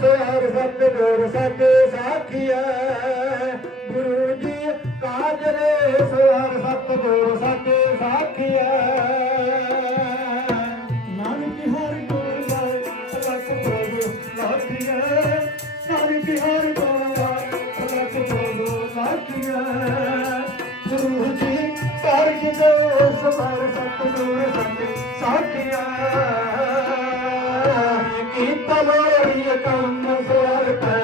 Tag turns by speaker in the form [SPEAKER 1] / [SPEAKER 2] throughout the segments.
[SPEAKER 1] ਦੇ ਸਵਰ ਸਤਿਗੁਰ ਸਚ ਸਾਖੀਆ ਗੁਰੂ ਜੀ ਕਾਜ ਦੇ ਸਵਰ ਸਤਿਗੁਰ ਸਚ ਸਾਖੀਆ ਨਾਨਕ ਹਰ ਗੁਣ ਵਾਰ ਅਲਖ ਪ੍ਰਭੂ ਲਾਖੀਆ ਨਾਨਕ ਹਰ ਗੁਣ ਵਾਰ ਅਲਖ ਪ੍ਰਭੂ ਲਾਖੀਆ ਗੁਰੂ ਜੀ ਕਾਰਜ ਦੇ ਸਵਾਰ ਕੀਤਾ ਲੋੜੀ ਕੰਮ ਸਵਾਰ ਪੈ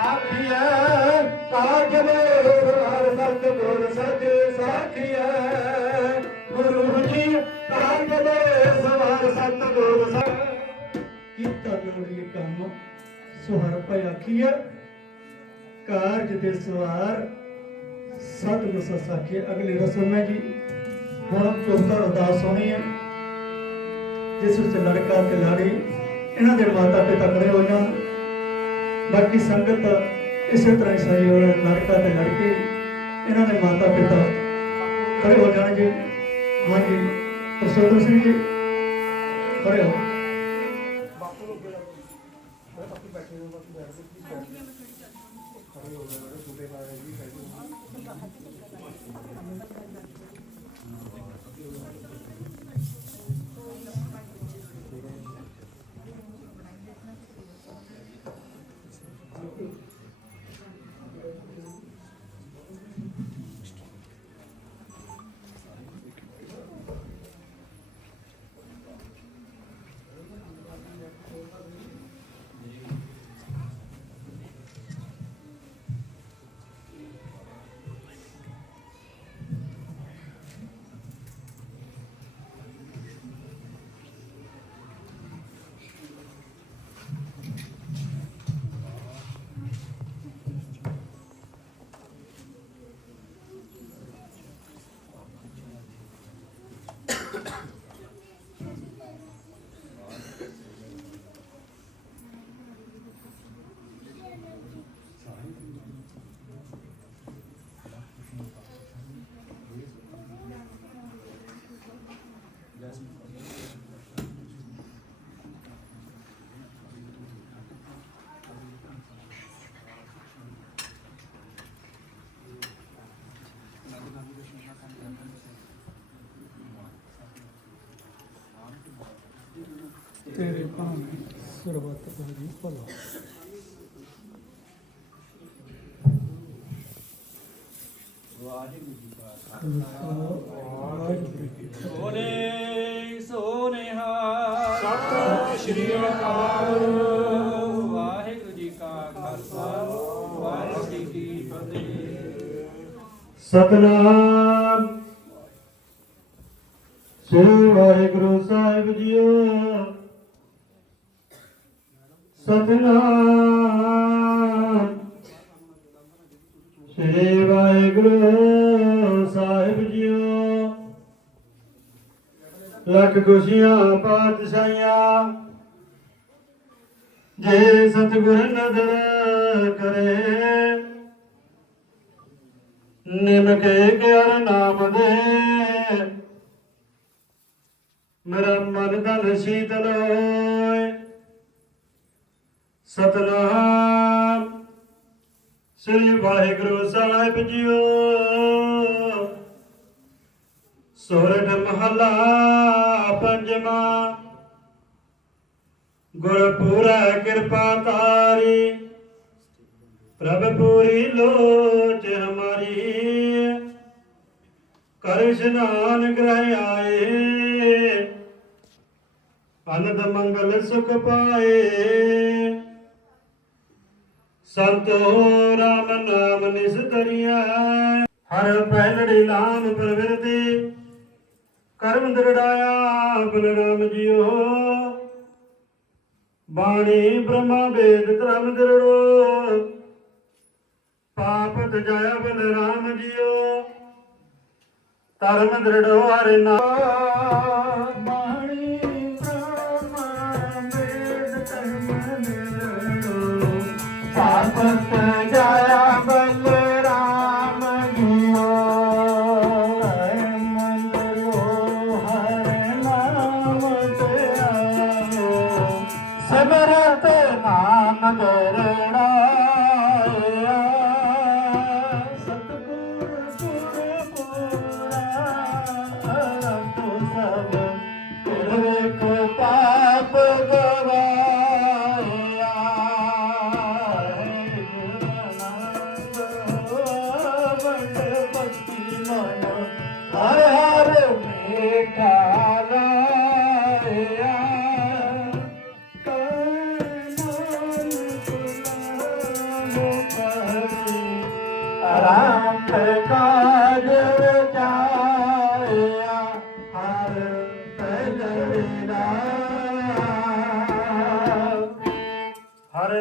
[SPEAKER 1] ਆਖੀਆ ਕਾਜ ਦੇ ਸਵਾਰ ਸਤਿਗੁਰ ਸੰਗ ਸਾਖੀਆ ਗੁਰੂ ਜੀ ਕਾਰਜ ਦੇ ਸਵਾਰ ਸਤਿਗੁਰ ਸੰਗ ਕੀਤਾ ਲੋੜੀ ਕੰਮ ਸੁਹਰ ਪੈ ਆਖੀਆ ਕਾਰਜ ਦੇ ਸਵਾਰ ਸਤਿਗੁਰ ਸਸਾਖੀ ਅਗਲੀ ਰਸਮ ਹੈ ਜੀ ਹੁਣ ਚੌਥਾ ਅਰਦਾਸ ਹੋਣੀ ਹੈ। ਜਿਸ ਵਿੱਚ ਲੜਕਾ ਤੇ ਲਾੜੀ ਇਹਨਾਂ ਦੇ ਮਾਤਾ ਪਿਤਾ ਖੜੇ ਹੋ ਜਾਣ ਬਾਕੀ ਸੰਗਤ ਇਸੇ ਤਰ੍ਹਾਂ ਹੀ ਸਹਿਯੋਗ ਲੜਕਾ ਤੇ ਲੜਕੀ ਇਹਨਾਂ ਦੇ ਮਾਤਾ ਪਿਤਾ ਖੜੇ ਹੋ ਜਾਣ ਜੀ। ਹਾਂਜੀ ਪ੍ਰਸੋਤਰ ਸਿੰਘ ਜੀ, ਖੜੇ ਹੋ। ਤੇਰੇ ਭਾਵੇਂ ਸਰਬੱਤ ਕਰੀ ਭਲਾ। ਵਾਹਿਗੁਰੂ ਜੀ ਕਾ
[SPEAKER 2] ਬੋਲੇ ਸੋਨੇਹਾ
[SPEAKER 1] ਸਤਿ ਸ਼੍ਰੀ ਅਕਾਲ
[SPEAKER 2] ਵਾਹਿਗੁਰੂ ਜੀ ਕਾ ਖਾਲਸਾ ਵਾਹਿਗੁਰੂ ਜੀ ਕੀ ਫਤਿਹ।
[SPEAKER 1] ਸਤਨਾਮ ਸ੍ਰੀ ਵਾਹਿਗੁਰੂ ਸਾਹਿਬ ਜੀਓ ਸਤਨਾਮ। ਸ੍ਰੀ ਵਾਹਿਗੁਰੂ ਸਾਹਿਬ ਜੀਓ। ਲੱਖ ਖੁਸ਼ੀਆਂ, ਪਾਤਸ਼ਾਹੀਆਂ। ਜੇ ਸਤਿਗੁਰ ਨਦਰ ਕਰੇ ਨਿਮਕੇ ਗਿਆਰ ਨਾਮ ਦੇ। ਮੇਰਾ ਮਨ ਤਨ ਸ਼ੀਤਲ ਸਤਨਾਮ। ਸ੍ਰੀ ਵਾਹਿਗੁਰੂ ਸਾਹਿਬ ਜੀਓ। ਸੋਰਠ ਮਹਲਾ ਪੰਜਵਾ। ਗੁਰਪੂਰਾ ਕਿਰਪਾ ਤਾਰੀ ਪ੍ਰਭ ਪੂਰੀ ਲੋਚ ਹਮਾਰੀ ਕਰ ਇਸ਼ਨਾਨ ਗ੍ਰਹਿ ਆਏ। ਅਨੰਦ ਮੰਗਲ ਸੁਖ ਪਾਏ।
[SPEAKER 3] ਸੰਤੋ ਰਾਮ ਨਾਮ ਨਿਸਤਰੀਆ ਹਰ ਪਹਿਲੜੀ ਲਾਮ ਪ੍ਰਵਿਰਤੀ, ਕਰਮ ਦਰੜਾਇਆ ਬਲਰਾਮ ਜੀਓ। ਬਾਣੀ ਬ੍ਰਹਮਾ ਵੇਦ ਧਰਮ ਦਰੜੋ, ਪਾਪ ਤਜਾਇਆ ਬਲਰਾਮ ਜੀਓ। ਧਰਮ ਦਰੜੋ ਹਰਿ ਨਾਮ।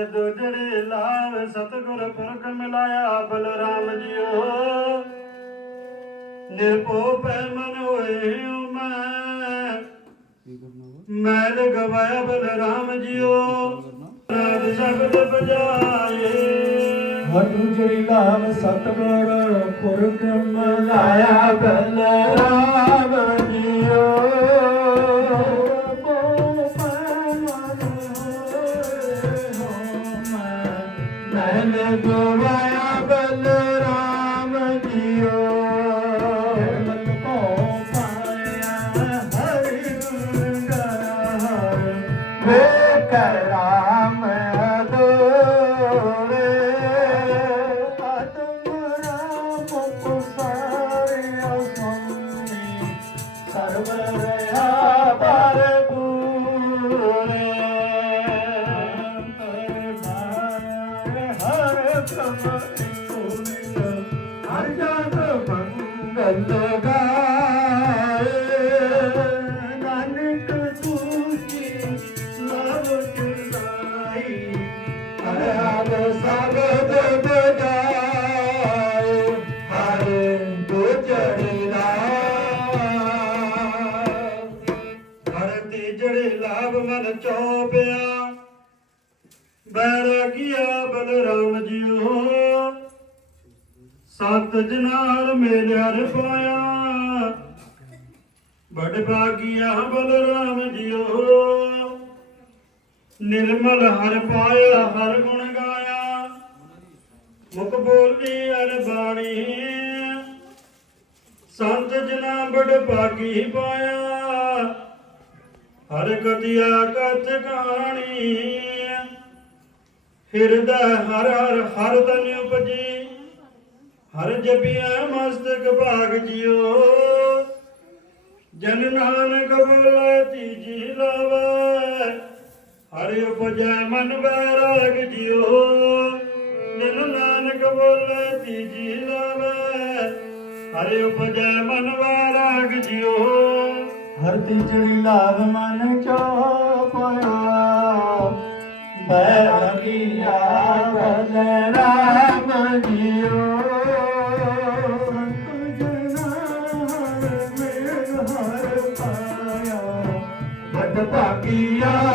[SPEAKER 3] ਦੁਜੜੇ ਲਾਭ ਸਤਿਗੁਰ ਪੁਰਖ ਮਿਲਾਇਆ ਬਲਰਾਮ ਜੀਓ। ਨਿਰਭਉ ਪੈ ਮਨ ਹੋਏ ਮੈਂ। ਮੈਲ ਗਵਾਇਆ ਬਲਰਾਮ ਜੀਓ। ਰਾਗ ਸ਼ਬਦ ਬਜਾਏ।
[SPEAKER 4] ਵਟੂ ਜਿਹੜੀ ਲਾਭ ਸਤਗੁਰ ਪੁਰਖ
[SPEAKER 3] ਮਿਲਾਇਆ ਬਲਰਾਮ Oh, oh. ਬਲਰਾਮ ਜੀਓ। ਨਿਰਮਲ ਹਰ ਪਾਇਆ, ਹਰ ਗੁਣ ਗਾਇਆ। ਮੁਖ ਬੋਲੀ ਅਰ ਬਾਣੀ। ਸੰਤ ਜਨਾ ਬੜ ਭਾਗੀ ਪਾਇਆ, ਹਰ ਕਤਿਆ ਕਥ ਕਹਾਣੀ। ਹਿਰਦੈ ਹਰ ਹਰ ਹਰ ਤਨ ਉਪਜੀ। ਹਰ ਜਪਿਆ ਮਸਤਕ ਭਾਗ ਜਿਓ। ਜਨ ਨਾਨਕ ਬੋਲੇ, ਤੀਜੀ ਲਾਵੇ। ਹਰਿ ਉਪਜੈ ਮਨ ਵੈਰਾਗ ਜਿਓ ਜਨ ਨਾਨਕ ਬੋਲੇ, ਤੀਜੀ ਲਾਵੇ। ਹਰਿ ਉਪਜੈ ਮਨ ਵੈਰਾਗ ਜਿਓ
[SPEAKER 4] ਹਰ ਤੀਜੜੀ ਲਾਭ ਮਨ ਚੋ ਪਾਇਆ ਬੈਰਗੀਆ
[SPEAKER 3] ਬਲਰਾਮ ਜੀਓ
[SPEAKER 4] Happy.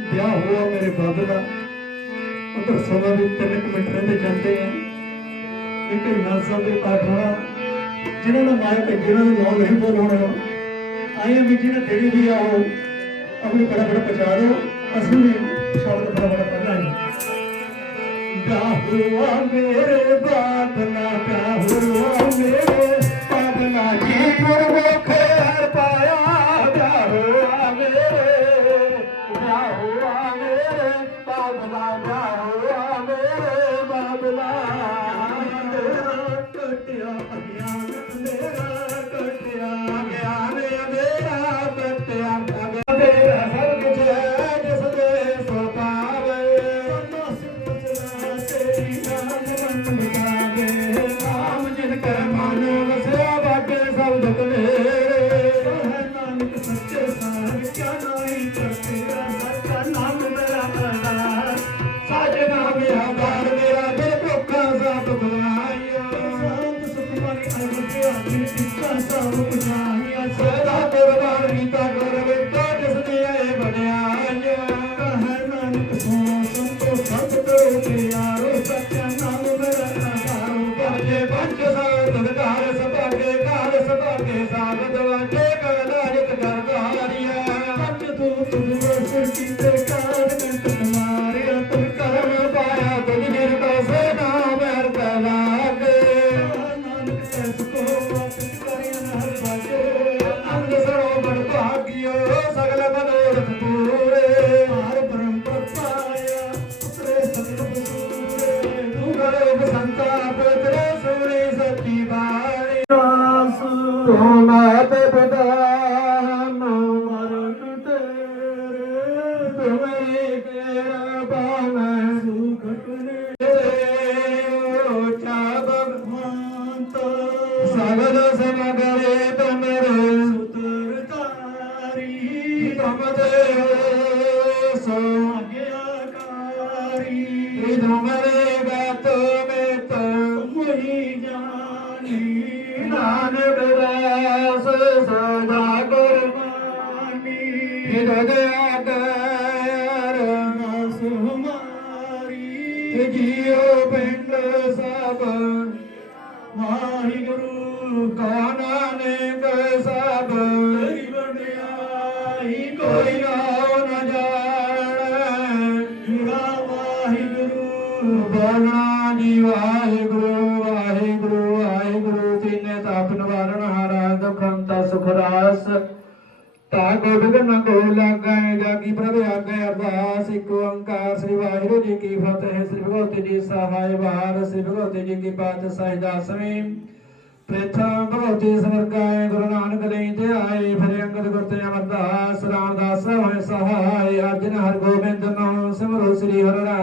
[SPEAKER 4] ਵਿਆਹ ਹੋਇਆ ਮੇਰੇ ਬਾਬੇ ਦਾ। ਉਧਰ ਸਮਾਂ ਵੀ ਤਿੰਨ ਕੁ ਮਿੰਟ ਰਹਿੰਦੇ ਜਾਂਦੇ ਆ। ਇੱਕ ਨਰਸਾਂ ਦੇ ਪਾਠ ਹੋਣਾ ਦਾ ਮਾਇਕ ਹੈ ਜਿਨ੍ਹਾਂ ਨੂੰ ਨਾਮ ਨਹੀਂ ਬੋਲਣਾ ਆਏ ਵੀ ਜਿਹੜਾ ਜਿਹੜੀ ਵੀ ਆ, ਉਹ ਆਪਣੀ ਫਟਾਫਟ ਪਹੁੰਚਾ ਦਿਓ ਅਸੀਂ ਵੀ ਸ਼ਬਦ ਫਟਾਫਟ ਪੜ੍ਹਨਾ ਹੈ। ਗਾਹੁਆ ਮੇਰੇ ਬਾਦਲਾ ਗਾਹੁਆ ਮੇਰੇ
[SPEAKER 3] Abdullah. ਤੂੰ ਮਾਤ ਪਿਤਾ ਨੂੰ ਤੁਮਰੇ ਕੇਰਾ ਪਾਵੈ ਚਾਬਗ ਸਗਲ ਸਮਗਰੇ ਤੁਮਰੇ ਤੁਮ ਦੇ ਸੋ ਤੁਮਰੇ ਗਤ ਮੇਤ ਨਾਨਕ ਹਿਰਦ ਆਗਰ ਜੀਉ ਪਿੰਡ ਸਭ।
[SPEAKER 4] ਵਾਹਿਗੁਰੂ
[SPEAKER 3] ਕਾ ਨਾਨਕ ਸਭ।
[SPEAKER 4] ਤੇਰੀ
[SPEAKER 3] ਕੋਈ ਨਾਉ ਨ ਜਾਣੈ।
[SPEAKER 4] ਜੁੜਾ ਵਾਹਿਗੁਰੂ
[SPEAKER 3] ਬੋਲਣਾ ਜੀ, ਵਾਹਿਗੁਰੂ ਵਾਹਿਗੁਰੂ ਵਾਹਿਗੁਰੂ। ਤਿਨੇ ਤਾਪ ਨਿਵਾਰਣ ਹਾਰਾ ਦੁਖੰ ਤਾ ਸੁਖ ਰਾਸ। ਤਾ ਕੋ ਬਿਗਨ ਕੋ ਲਾਗੈ ਜਾਗੀ ਪ੍ਰਭ ਆਗੈ ਅਰਦਾਸ ਇਕ ਓੰਕਾਰ, ਸ੍ਰੀ ਵਾਹਿਗੁਰੂ ਜੀ ਕੀ ਫਤਿਹ, ਸ੍ਰੀ ਭਗਵਤੀ ਜੀ ਸਹਾਇ ਬਾਦ ਸ੍ਰੀ ਭਗਵਤੀ ਜੀ ਕੀ ਬਾਤ ਸਹਿਜਾ ਸਮੇਂ ਪ੍ਰਥਮ ਭਗਵਤੀ ਸਵਰਗਾਏ ਗੁਰੂ ਨਾਨਕ ਲਈ ਤੇ ਆਏ, ਫਿਰ ਅੰਗਦ ਗੁਰ ਤੇ ਅਮਰਦਾਸ, ਰਾਮਦਾਸ ਹੋਏ ਸਹਾਇ, ਅਰਜਨ ਹਰ ਗੋਬਿੰਦ ਨਾਮ ਸਿਮਰੋ ਸ੍ਰੀ ਹਰਿ ਰਾਮ